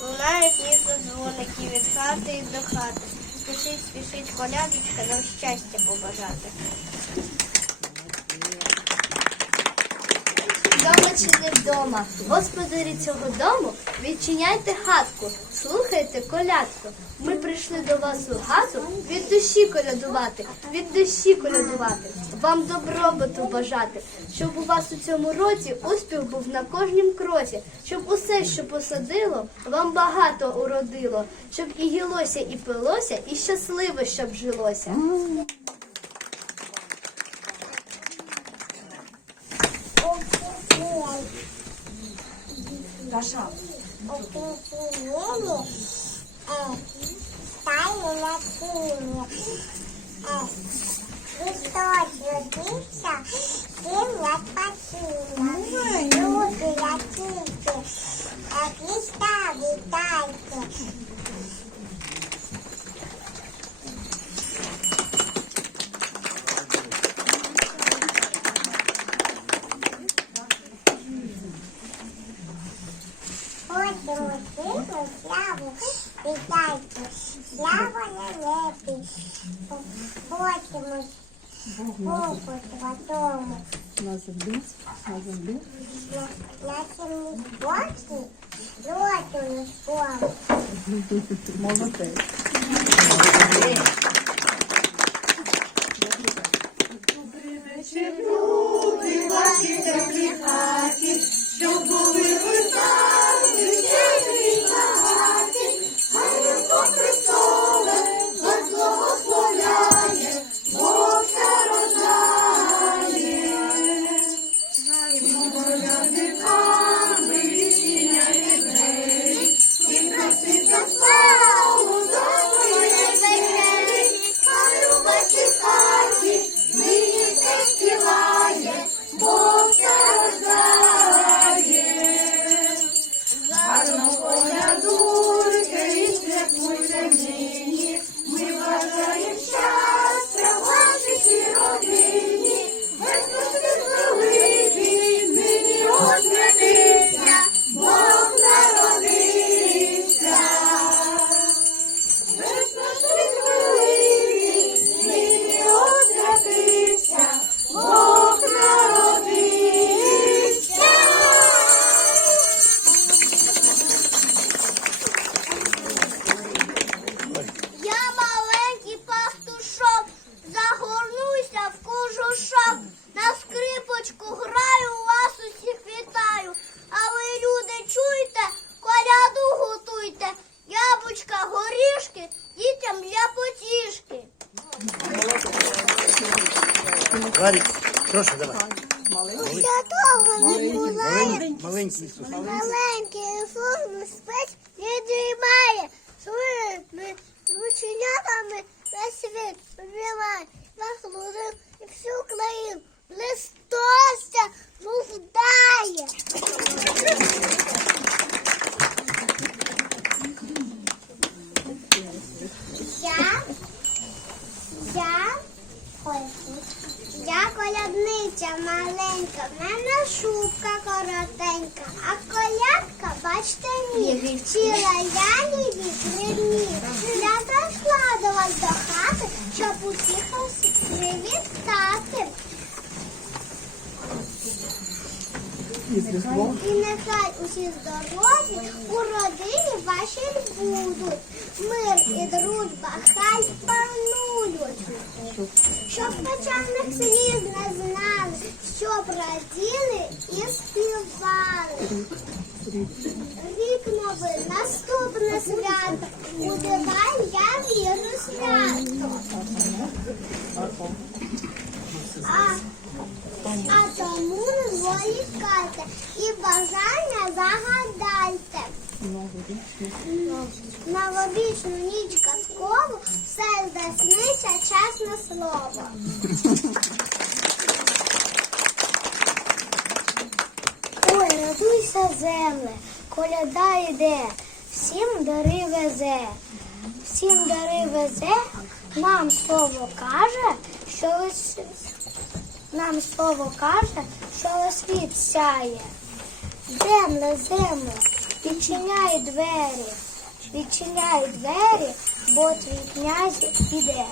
Лунають ніжно дзвоники від хати до хати. Спішить, спішить колядочка нам щастя побажати. Вдома чи не вдома, господарі цього дому, відчиняйте хатку, слухайте колядку. Ми прийшли до вас у хату від душі колядувати, від душі колядувати, вам добробуту бажати, щоб у вас у цьому році успіх був на кожнім кроці, щоб усе, що посадило, вам багато уродило, щоб і гілося, і пилося, і щасливо, щоб жилося. Опустили, стали на сині. Христос родився, всім як пасіна. Люди рятуйте, Христа вітайте. Сину, славу, вітайте, слава на небі. Ходимо Богу святому, На землі, на землі. на, землі Божі, золотою школу. Молодець. Я Прошу, давай. Я того не була. Маленький, маленький Ісус. Маленький Ісус шубка а колядка, бачите, ні, вчила я ні три дні. Я зайшла до вас до хати, щоб усіх привітати. І нехай усі здорові у родині вашій будуть. Мир і дружба хай панують. Щоб печальних сліз не знали, щоб раділи і співали. Рік новий, наступне свято, удивай, я вірю свято. А, а тому не зволікайте і бажання загадайте. Новобічну ніч казкову все здасниця чесне слово. Ой, радуйся, земле, коляда йде, всім дари везе, всім дари везе, нам слово каже, що нам слово каже, що весь світ сяє. Земле, земле, Відчиняй двері, відчиняй двері, бо твій князь піде.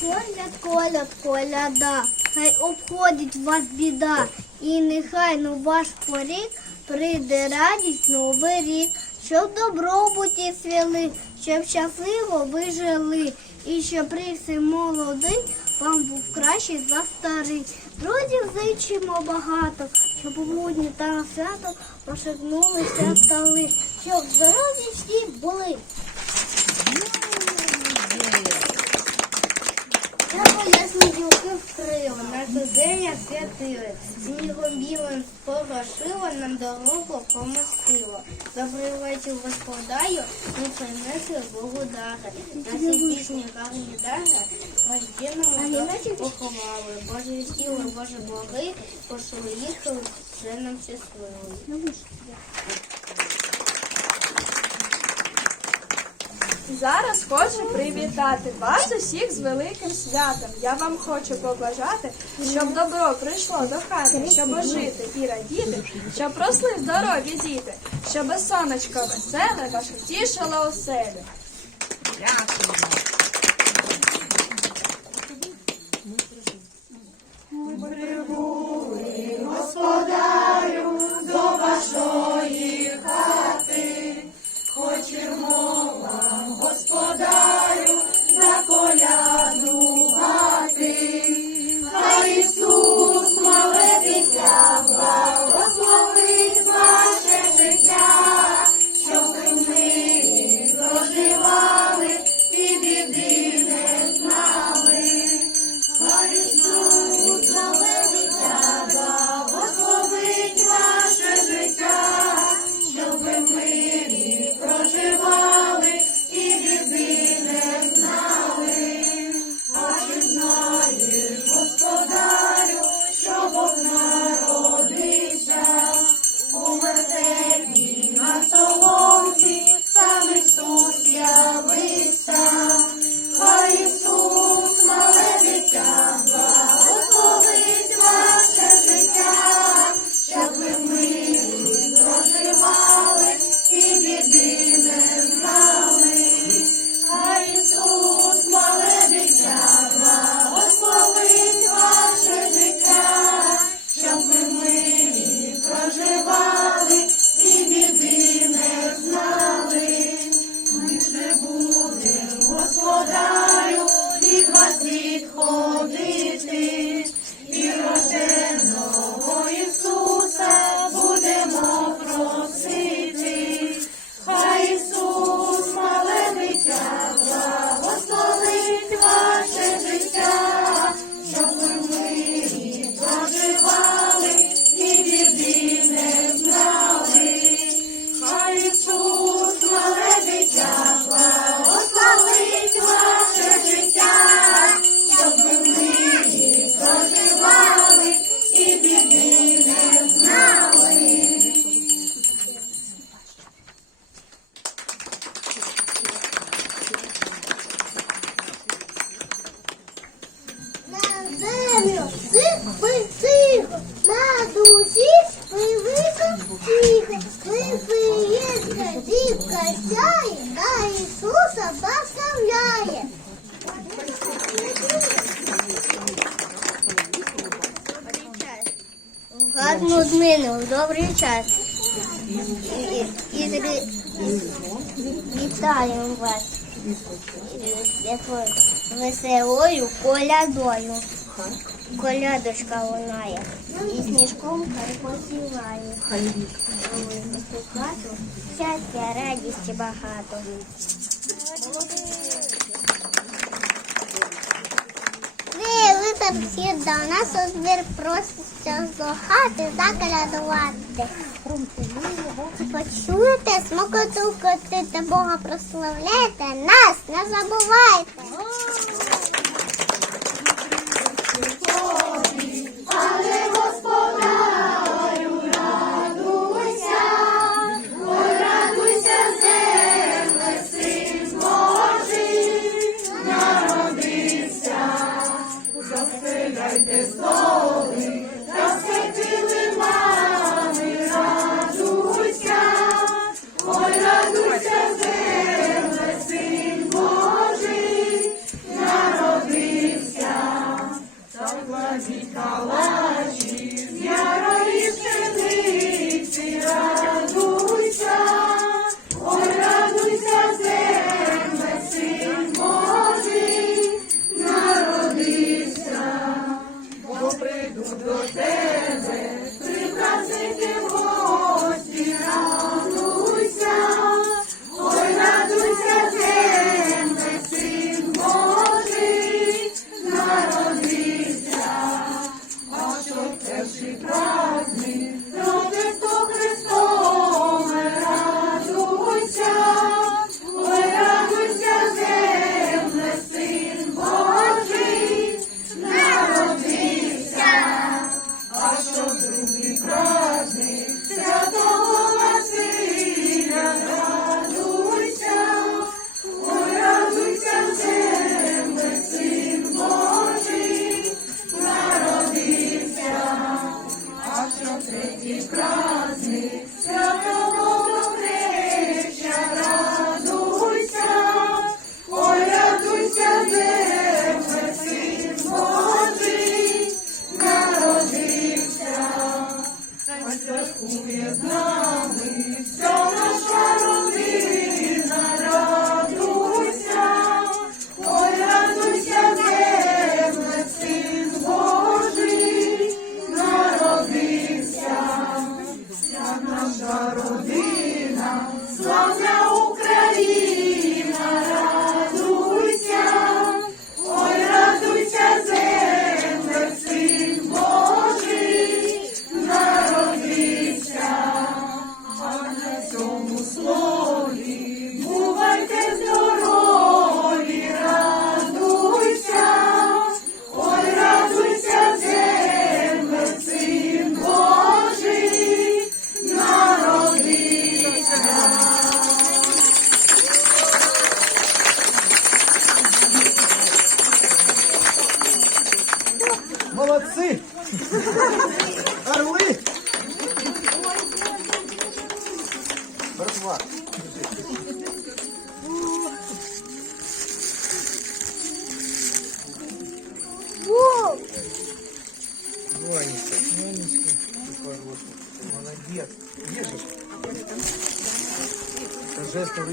Коляд, коляд, коляда, хай обходить вас біда, і нехай на ваш поріг прийде радість новий рік, щоб добробуті свяли, щоб щасливо ви жили, і щоб рівси молодий вам був кращий за старий. Друзів зичимо багато, щоб у будні та на свято пошагнулися стали, щоб здорові всі були. Ясні ділки вкрили, на кузеня святили, снігом білим спорошило, нам дорогу помостило. Добрий вечір господарю, ми принесли Богу дари. Наші пісні гарні дари, гостинами поховали. Боже сіли, Боже боги, пошли їхали, вже нам щасливо. Зараз хочу привітати вас усіх з великим святом. Я вам хочу побажати, щоб добро прийшло до хати, щоб жити і радіти, щоб росли здорові діти, щоб сонечко веселе ваше тішило оселю. На вітаємо вас веселою колядою. Колядочка лунає. І сніжком посіває. Хату щастя, радісті багато. Ви, ви там всі до нас у збір проситься до хати. Почуєте смокоту котите, Бога прославляйте, нас не забувайте.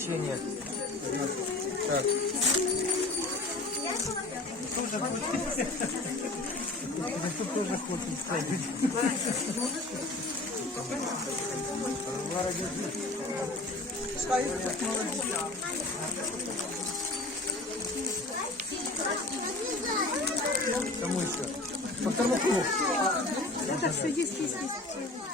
Торжественное вручение. Так. Тут тоже хочет ставить. Кому еще? По второму кругу. Это все есть, есть, есть.